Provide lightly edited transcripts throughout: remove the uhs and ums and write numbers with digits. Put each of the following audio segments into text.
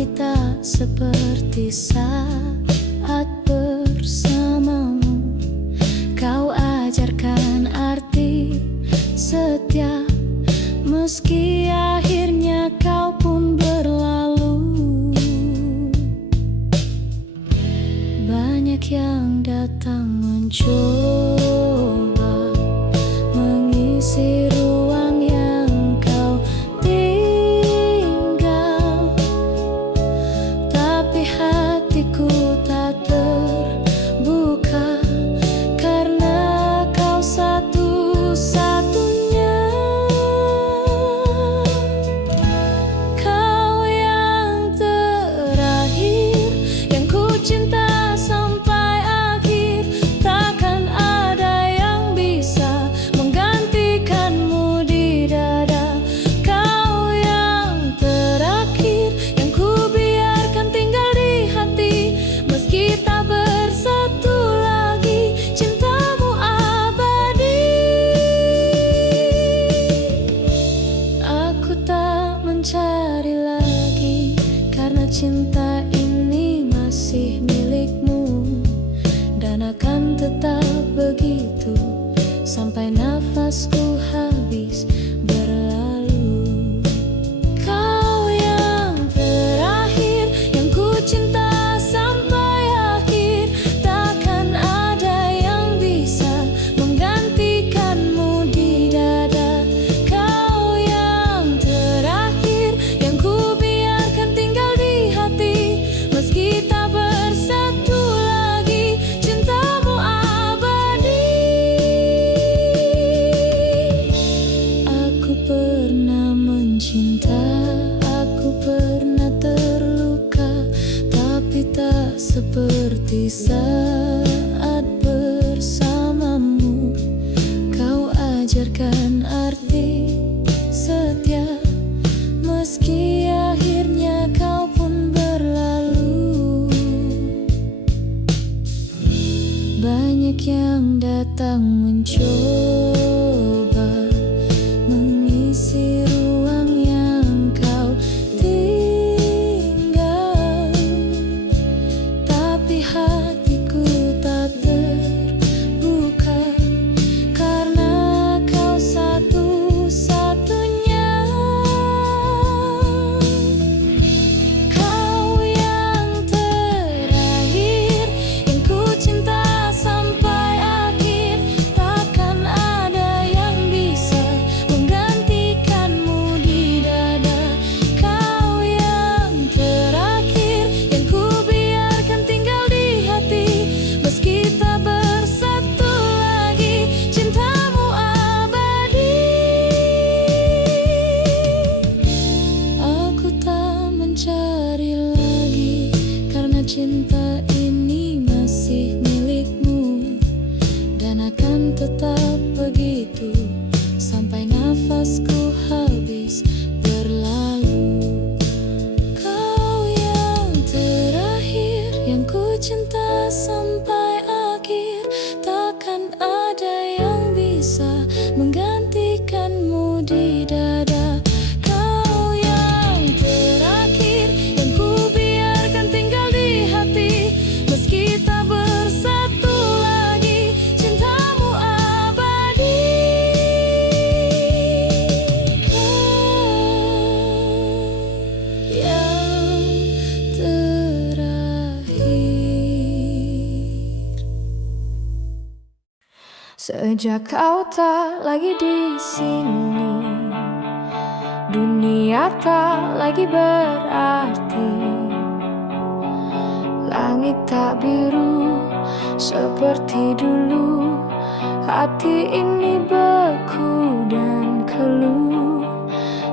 tapi tak seperti saat bersamamu. Kau ajarkan arti setia, meski akhirnya kau pun berlalu. Banyak yang datang mencoba mengisi ruang yang kau tinggal, tapi hatiku tak terbuka karena kau satu-satunya. Kau yang terakhir yang ku cinta sampai akhir, takkan ada yang bisa menggantikanmu di dada. Kau yang terakhir yang ku biarkan tinggal di hati, meski tak bersatu lagi, cintamu abadi. Aku tak mencari lagi, karena cinta ini masih milikmu, dan akan tetap begitu sampai nafasku habis berlalu. Kau yang terakhir yang ku cinta sampai akhir, takkan ada yang bisa menggantikanmu di dada. Kau yang terakhir yang ku biarkan tinggal di hati, meski tak bersatu lagi, cintamu abadi. Aku pernah mencinta, aku pernah terluka, tapi tak seperti saat bersamamu. Kau ajarkan arti setia, meski akhirnya kau pun berlalu. Banyak yang datang mencoba mengisi ruang yang kau tinggal, tapi hatiku tak terbuka karena kau satu-satunya. Kau yang terakhir yang ku cinta sampai akhir, takkan ada yang bisa menggantikanmu di dada. Kau yang terakhir yang ku biarkan tinggal di hati, meski tak bersatu lagi, cintamu abadi. Aku tak mencari lagi, karena cinta ini masih milikmu, dan akan tetap begitu sampai nafasku habis berlalu. Kau yang terakhir yang ku cinta sampai akhir, takkan ada yang bisa menggantikanmu di dada. Kau yang terakhir yang ku biarkan tinggal di hati, meski tak bersatu lagi, cintamu abadi. Kau yang terakhir. Sejak kau tak lagi di sini, dunia tak lagi berarti. Langit tak biru seperti dulu, hati ini beku dan keluh.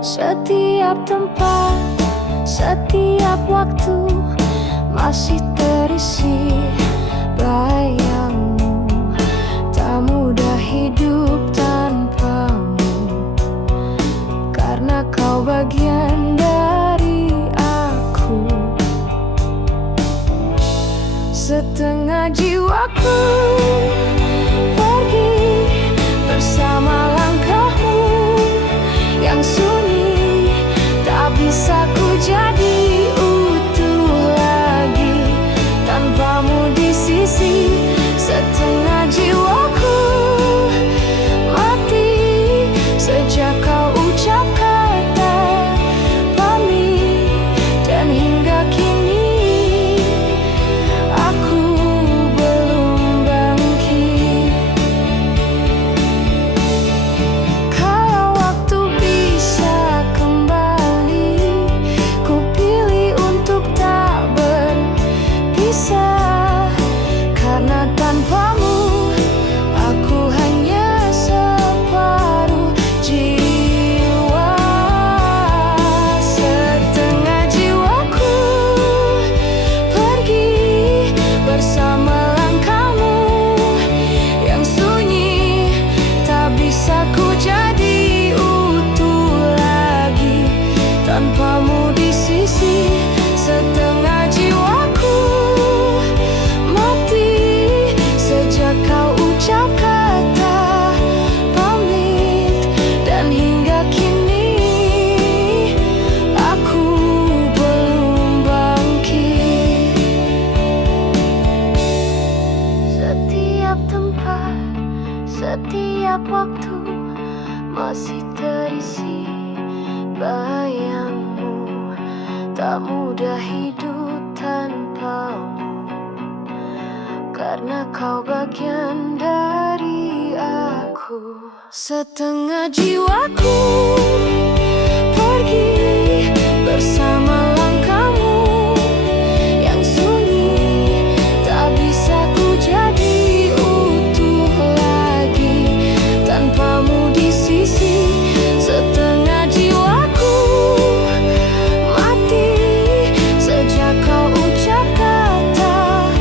Setiap tempat, setiap waktu masih terisi bayangmu. Tak mudah hidup tanpamu, karena kau bagian dari aku. Setengah jiwaku pergi bersama langkahmu yang sunyi, tak bisa ku jadi hidup tanpamu, karena kau bagian dari aku. Setengah jiwaku pergi bersama langkahmu yang sunyi, tak bisa ku jadi utuh lagi tanpamu di sisi. Setengah jiwaku mati sejak kau ucap kata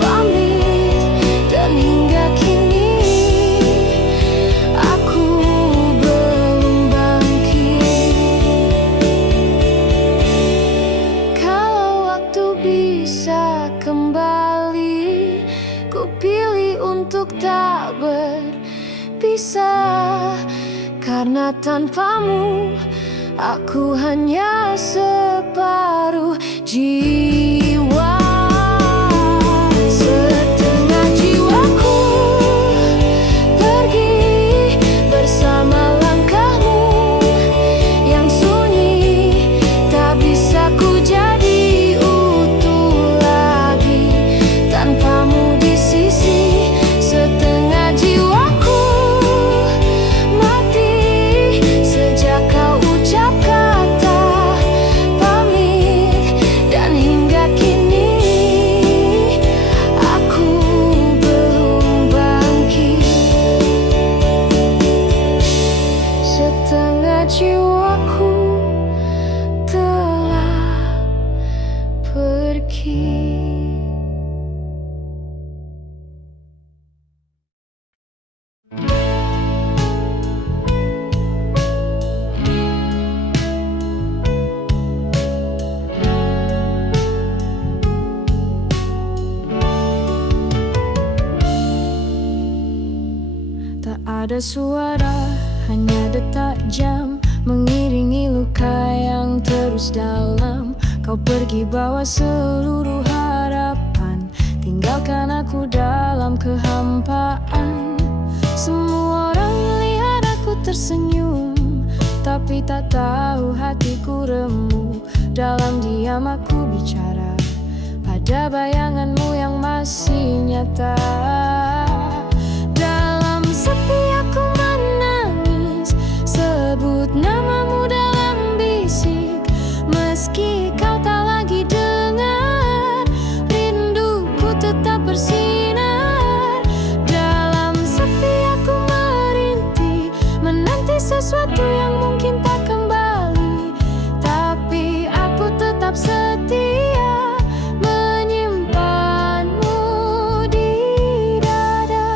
pamit, dan hingga kini aku belum bangkit. Kalau waktu bisa kembali, ku pilih untuk tak berpisah, karena tanpamu aku hanya separuh jiwa. Setengah jiwaku pergi bersama langkahmu yang sunyi, tak bisa ku jadi utuh lagi tanpamu di sisi. Setengah jiwaku mati sejak kau ucap kata pamit, dan hingga kini aku belum bangkit. Setengah jiwaku telah pergi. Tak ada suara, hanya detak jam mengiringi luka yang terus dalam. Kau pergi bawa seluruh harapan, tinggalkan aku dalam kehampaan. Semua orang lihat aku tersenyum, tapi tak tahu hatiku remuk. Dalam diam aku bicara pada bayanganmu yang masih nyata. Dalam sepi aku menangis, sebut namamu dalam bisik. Meski kau tak lagi dengar, rinduku tetap bersinar. Dalam sepi aku merintih, menanti sesuatu yang mungkin tak kembali, tapi aku tetap setia menyimpanmu di dada.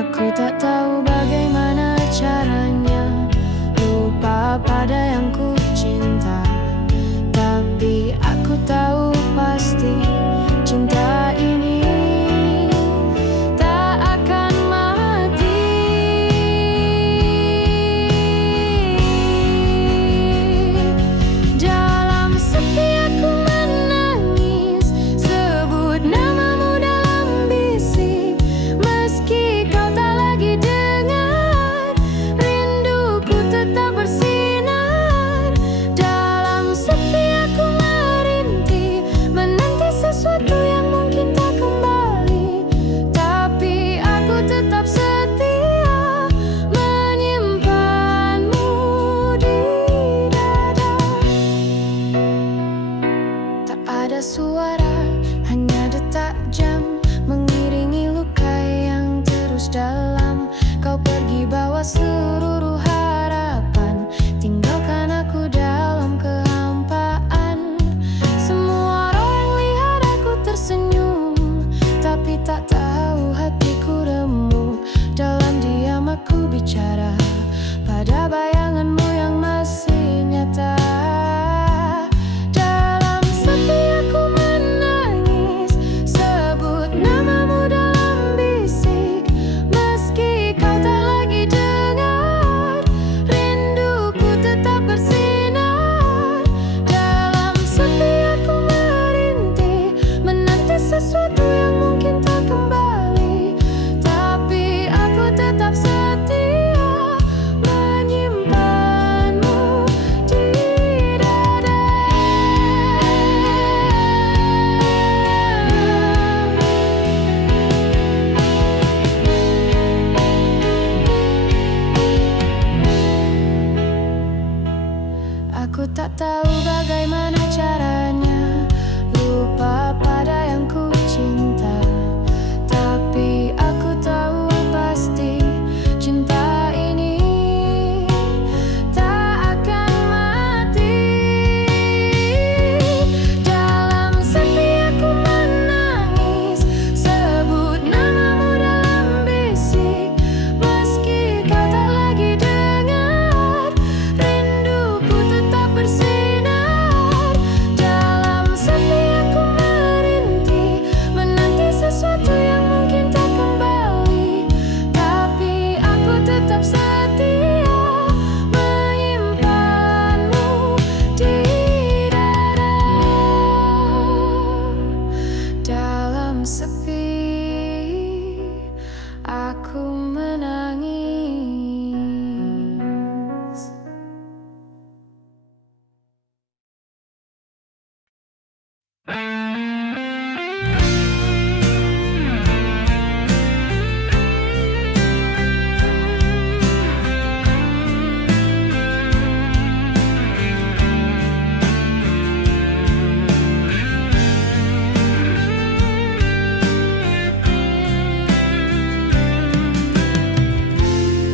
Aku tak tahu bagaimana caranya lupa pada yang ku cinta, tapi aku tahu pasti cinta ini tak akan mati. Dalam sepi aku menangis, sebut namamu dalam bisik. Meski kau tak lagi dengar, rinduku tetap bersinar. Dalam sepi aku merintih, menanti sesuatu yang mungkin tak kembali, tapi aku tetap setia menyimpanmu di dada. Tak ada suara, hanya detak jam mengiringi luka yang terus dalam. Kau pergi bawa seluruh harapan, tinggalkan aku dalam kehampaan. Semua orang lihat aku tersenyum, tapi tak tahu hatiku remuk. Dalam diam aku bicara pada bayanganmu yang masih nyata. Dalam sepi aku menangis, tahu bagaimana caranya lupa pada yang ku cinta, tapi aku tahu pasti cinta ini tak akan mati. Dalam sepi aku menangis, sebut namamu dalam bisik, meski kau tak lagi dengar, rinduku tetap bersinar. Dalam sepi aku merintih, menanti sesuatu yang mungkin tak kembali, tapi aku tetap setia menyimpanmu di dada. Dalam sepi aku menangis.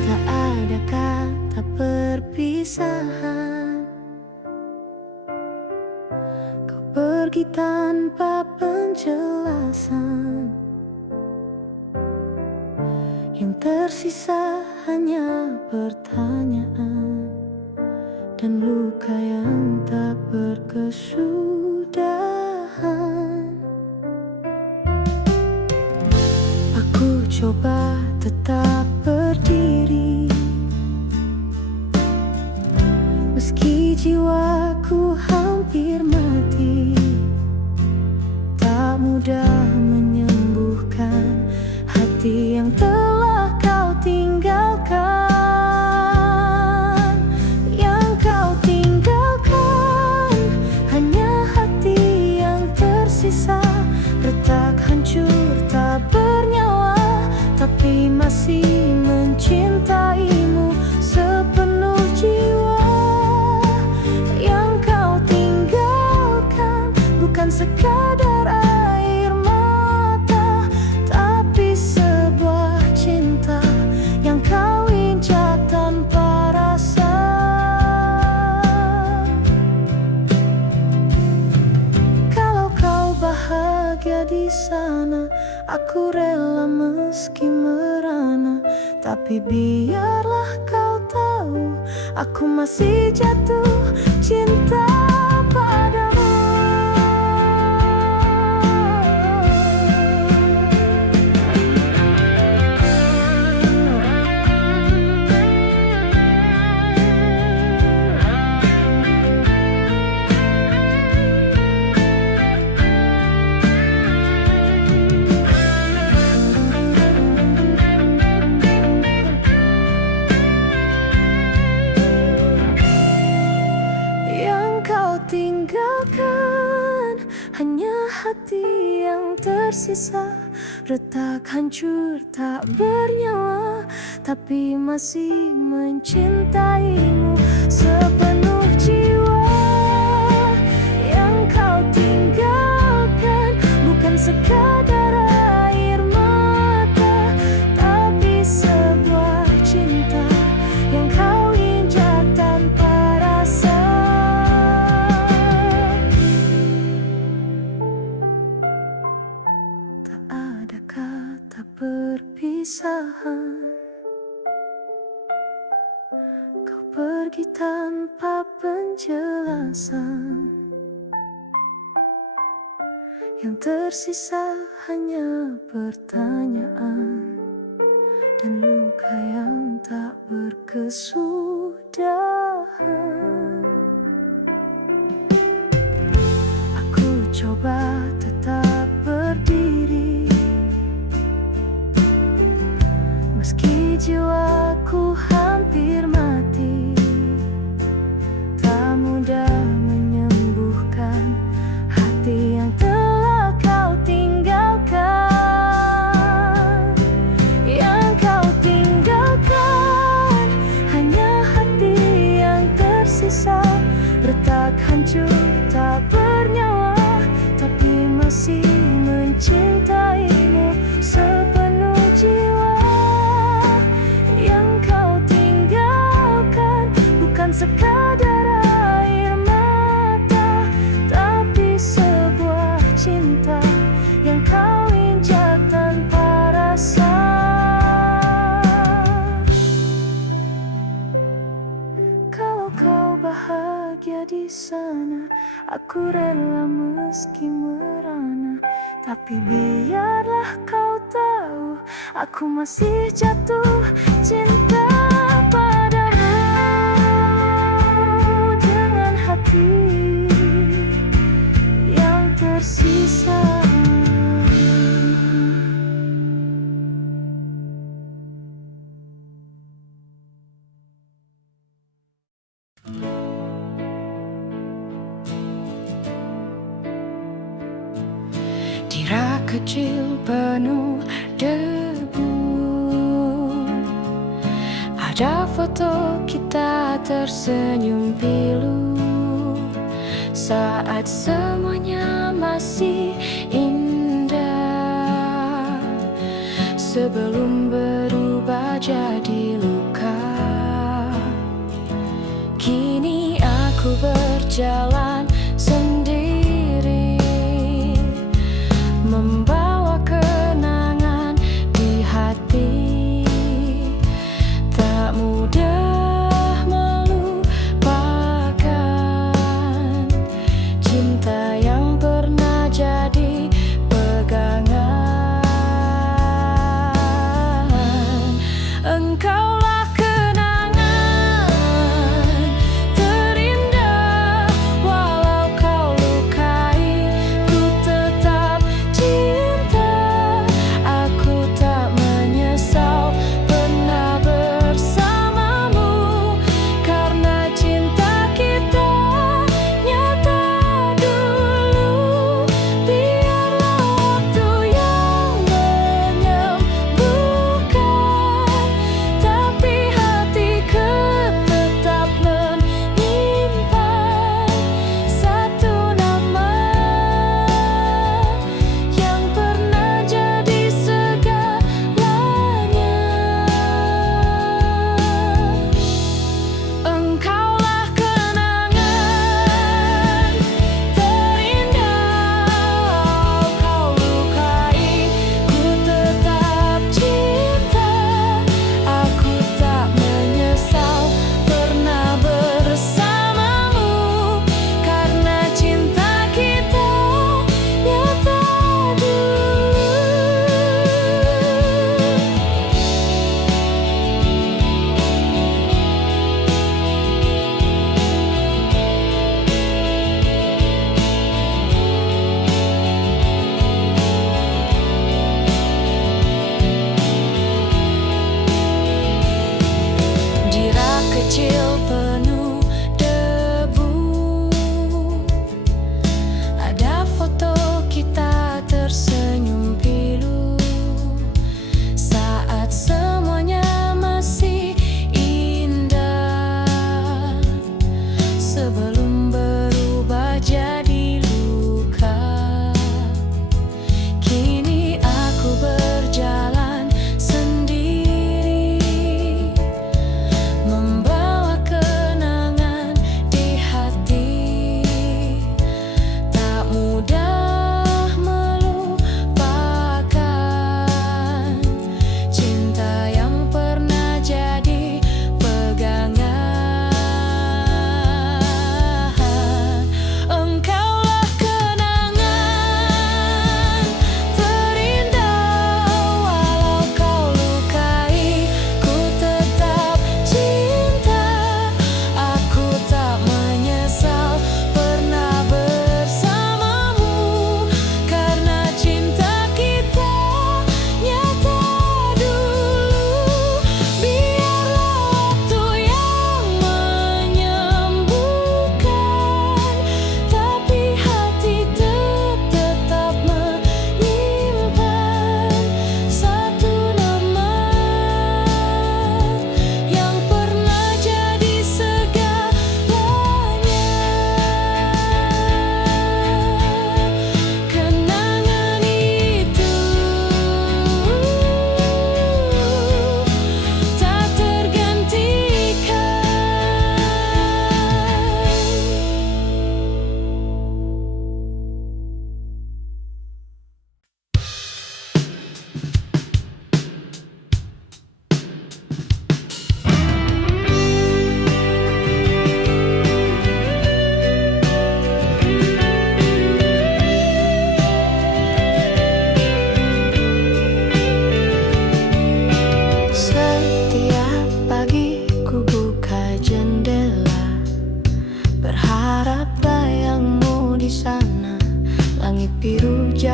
Tak ada kata perpisahan, kau pergi tanpa penjelasan. Yang tersisa hanya pertanyaan dan luka yang tak berkesudahan. Aku coba tetap berdiri, meski jiwaku hampir mati. Tak mudah menyembuhkan hati yang telah kau tinggalkan. Yang kau tinggalkan hanya hati yang tersisa, retak hancur tak bernyawa, tapi masih mencintaimu sepenuh jiwa. Yang kau tinggalkan bukan sekadar air mata, tapi sebuah cinta yang kau injak tanpa rasa. Kalau kau bahagia di sana, aku rela meski merana, tapi biarlah kau tahu aku masih jatuh cinta padamu. Tinggalkan hanya hati yang tersisa, retak hancur tak bernyawa, tapi masih mencintaimu sepenuh jiwa. Yang kau tinggalkan bukan sekadar air mata, tapi sebuah cinta yang kau injak tanpa rasa. Ada kata perpisahan, kau pergi tanpa penjelasan. Yang tersisa hanya pertanyaan dan luka yang tak berkesudahan. Aku coba tetap berdiri, meski jiwaku hampir mati. Tak mudah menyembuhkan hati yang telah kau tinggalkan. Yang kau tinggalkan hanya hati yang tersisa, retak hancur tak bernyawa, tapi masih mencintaimu sepenuh jiwa. Yang kau tinggalkan bukan sekadar air mata, tapi sebuah cinta yang kau injak tanpa rasa. Kalau kau bahagia di sana, aku rela meski merana. Tapi biarlah kau tahu, aku masih jatuh cinta padamu dengan hati yang tersisa. Di rak kecil penuh debu, ada foto kita tersenyum pilu saat semuanya masih indah, sebelum berubah jadi luka. Kini aku berjalan sendiri, membawa kenangan di hati. Tak mudah melupakan cinta yang pernah jadi pegangan. Engkaulah kenangan terindah, walau kau lukai, ku tetap cinta. Aku tak menyesal pernah bersamamu, karena cinta kita nyata dunia.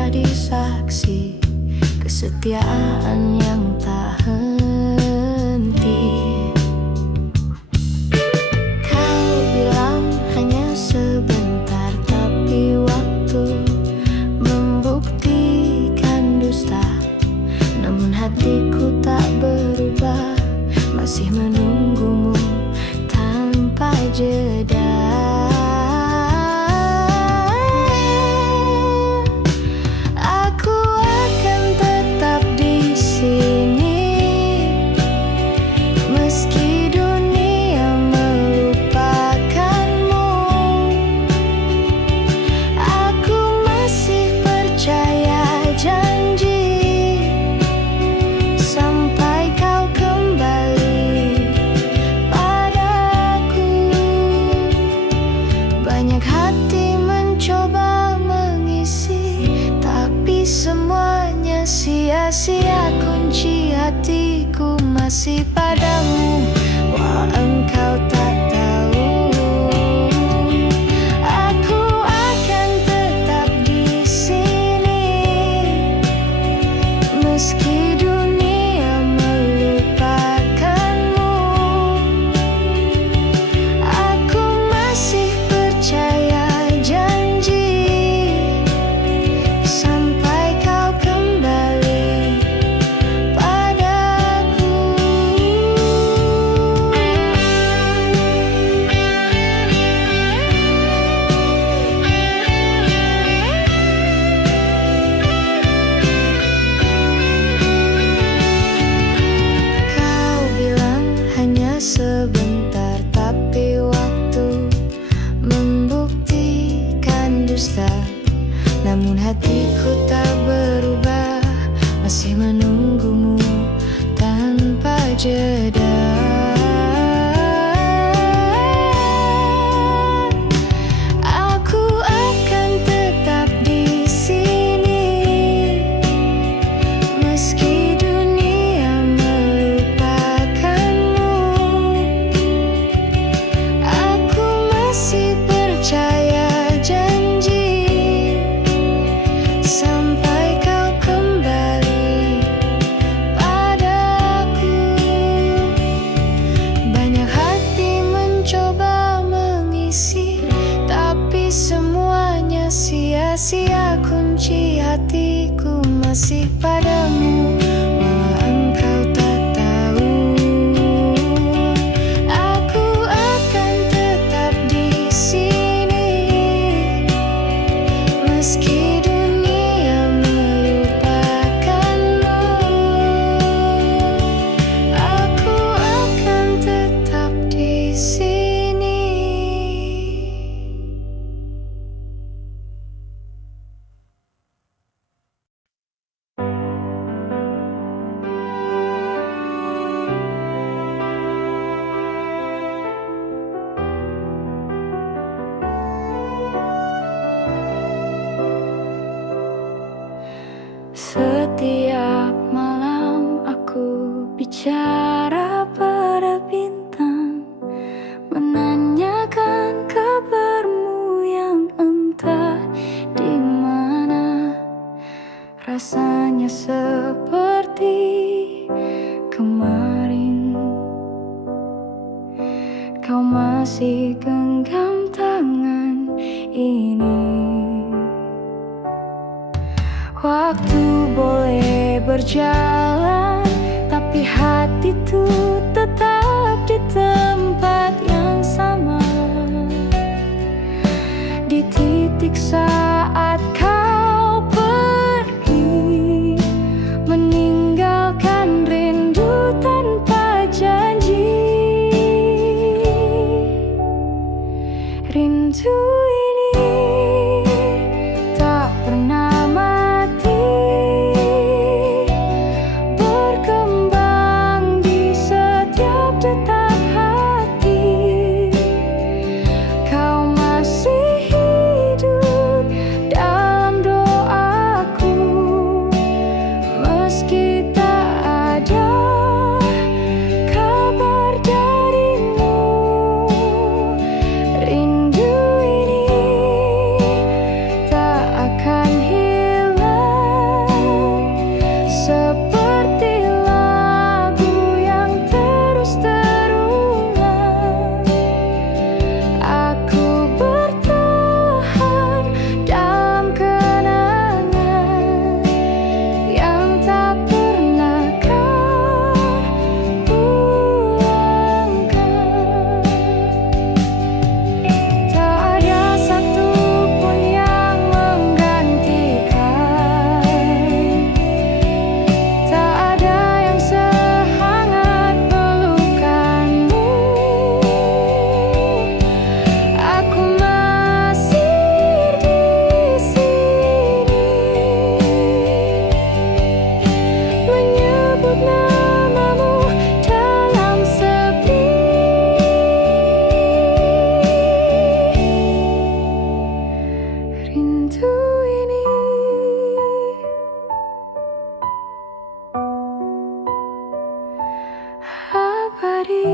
menjadi saksi kesetiaan yang tak henti. Kau bilang hanya sebentar, tapi waktu membuktikan dusta. Namun hatiku tak berubah, masih menunggumu tanpa jeda. Aku akan tetap di sini, meski dunia melupakanmu. Aku masih percaya janji sampai kau kembali padaku. Banyak hati mencoba mengisi, tapi semuanya sia-sia. Kunci hatiku masih padamu, walau engkau tak tahu. Aku akan tetap di sini, meski dunia melupakanmu. Aku masih percaya janji sampai kau kembali padaku. Kau bilang hanya sebentar, tapi waktu membuktikan dusta. Namun hatiku tak berubah, masih menunggumu tanpa jeda. Aku akan tetap di sini, meski dunia melupakanmu. Aku masih percaya janji sampai kau kembali padaku. Banyak hati mencoba mengisi, tapi semuanya sia-sia. Kunci hatiku masih padamu, walau engkau tak tahu. Aku akan tetap di sini, meski dunia melupakanmu. Aku akan tetap di sini. Setiap malam aku bicara pada bintang, menanyakan kabarmu yang entah di mana. Rasanya seperti kemarin, kau masih genggam tangan ini. Waktu boleh berjalan, tapi hati tuh tetap di tempat yang sama. Di titik saat kau pergi, meninggalkan rindu tanpa janji. Rindu ini tak pernah mati, berkembang di setiap detak hati. Kau masih hidup dalam rindu ini abadi.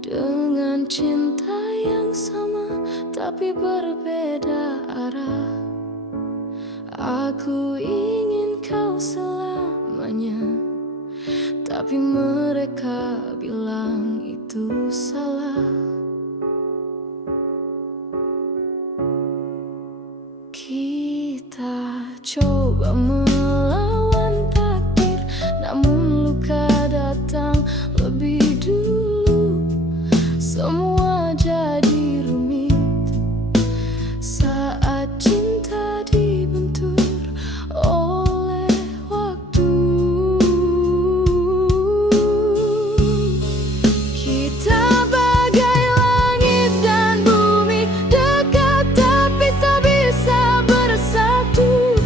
Dengan cinta yang sama tapi berbeda arah. Aku ingin kau selamanya, tapi mereka bilang itu salah. Kita coba melawan takdir, namun luka datang lebih dulu. Semua jadi rumit saat cinta dibentur oleh waktu. Kita bagai langit dan bumi, dekat tapi tak bisa bersatu.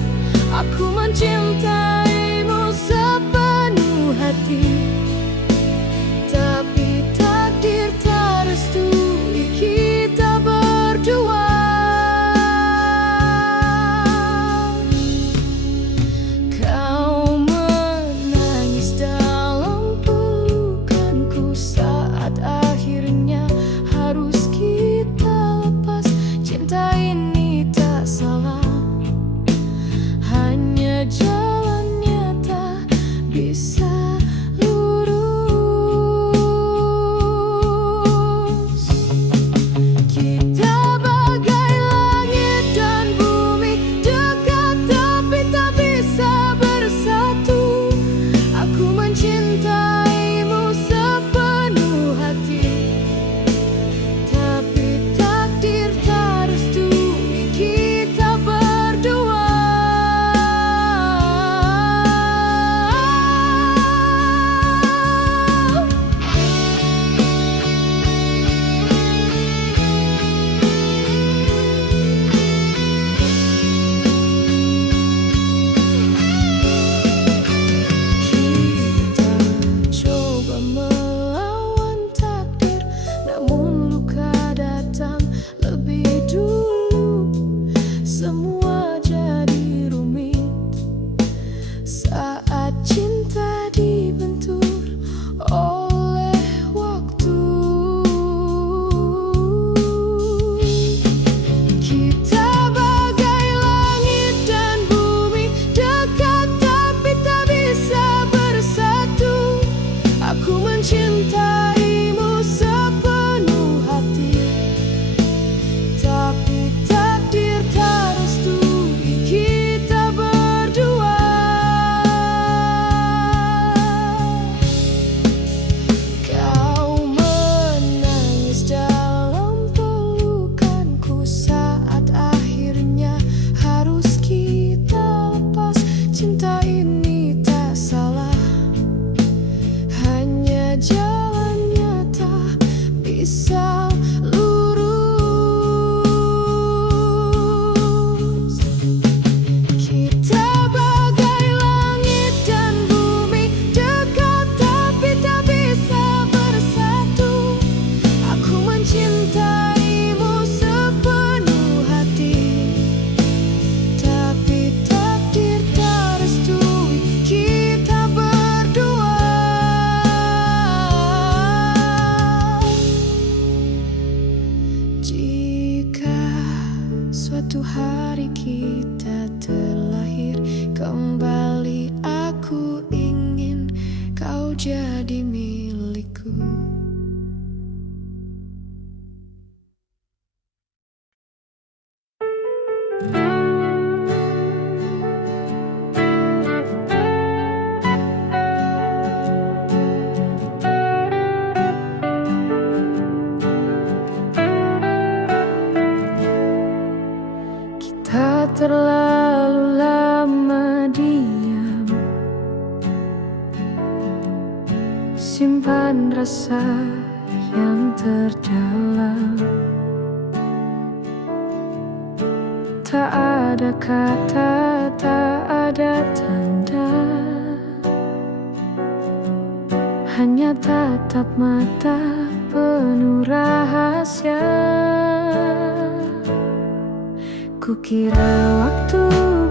Aku mencintaimu sepenuhnya, suatu hari kita terlahir kembali, aku ingin kau jadi milikku. Kita terlalu lama diam, simpan rasa yang terdalam. Tak ada kata, tak ada tanda, hanya tatap mata penuh rahasia. Kukira waktu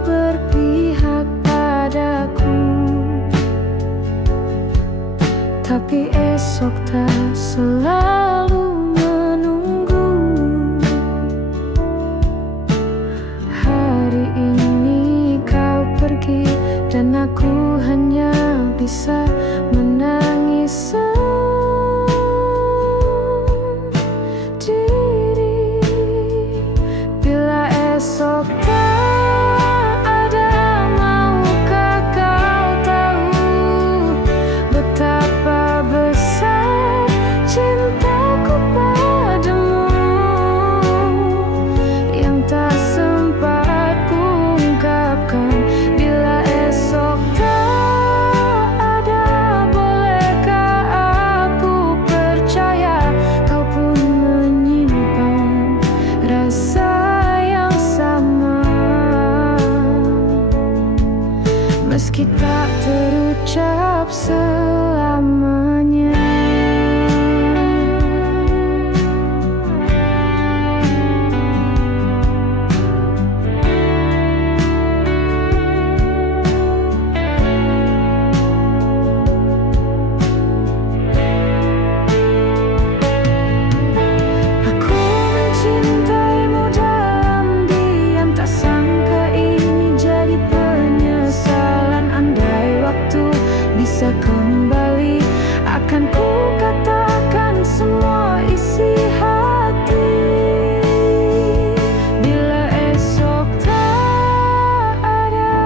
berpihak padaku, tapi esok tak selalu menunggu. Hari ini kau pergi dan aku hanya bisa menangis sendiri. Bila esok tak ada, maukah kau tahu betapa besar cintaku padamu, yang tak sempat kuungkapkan. Bila esok tak ada, bolehkah aku percaya kau pun menyimpan rasa yang sama, meski tak terucap selamanya. Aku mencintaimu dalam diam, tak sangka ini jadi penyesalan. Andai waktu bisa kembali, akan ku katakan semua isi hati. Bila esok tak ada,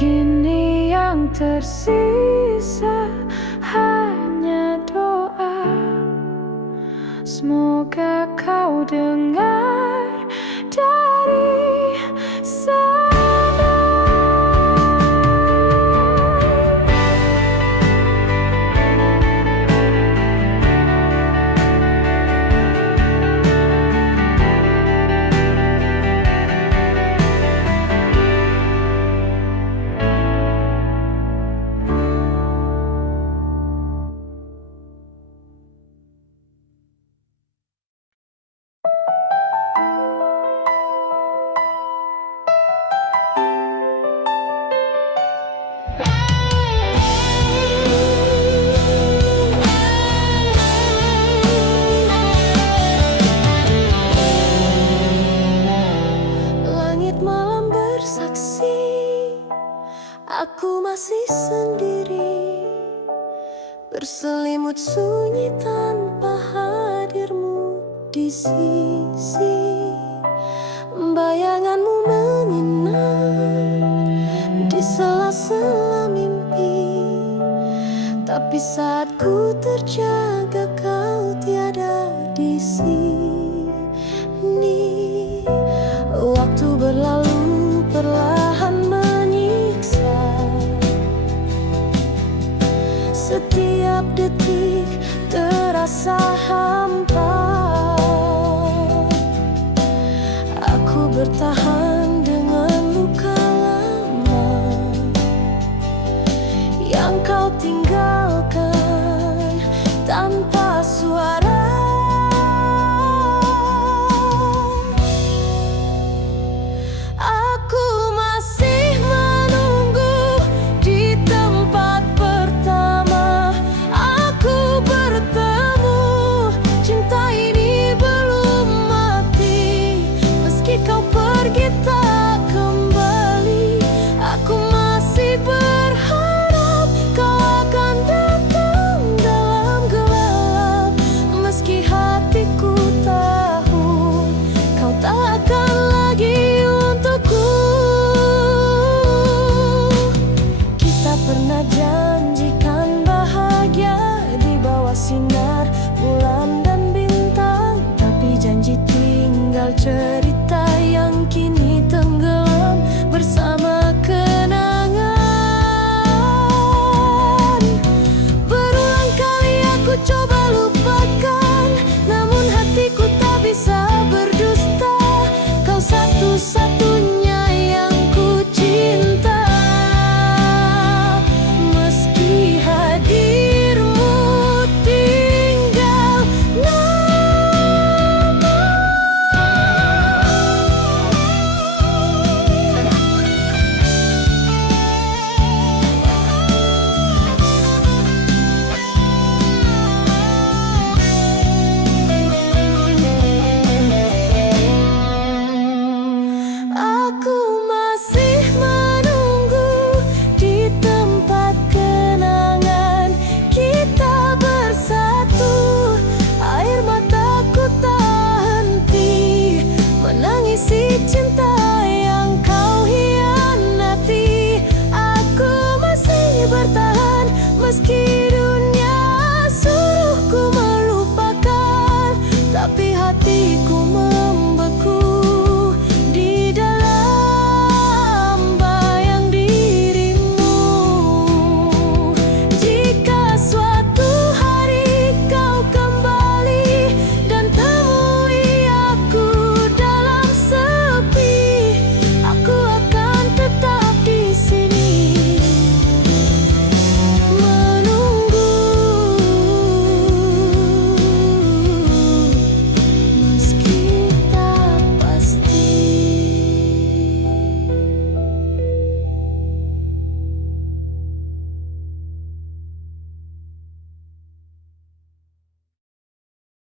kini yang tersisa hanya doa. Semoga kau dengar dari sana. Langit malam bersaksi, aku masih sendiri, berselimut sunyi tanpa hadirmu di sisi. Bayanganmu menyinar di sela-sela mimpi, tapi saat ku terjaga kau tiada di sini. Waktu berlalu perlahan menyiksa, setiap detik terasa hampa. Aku bertahan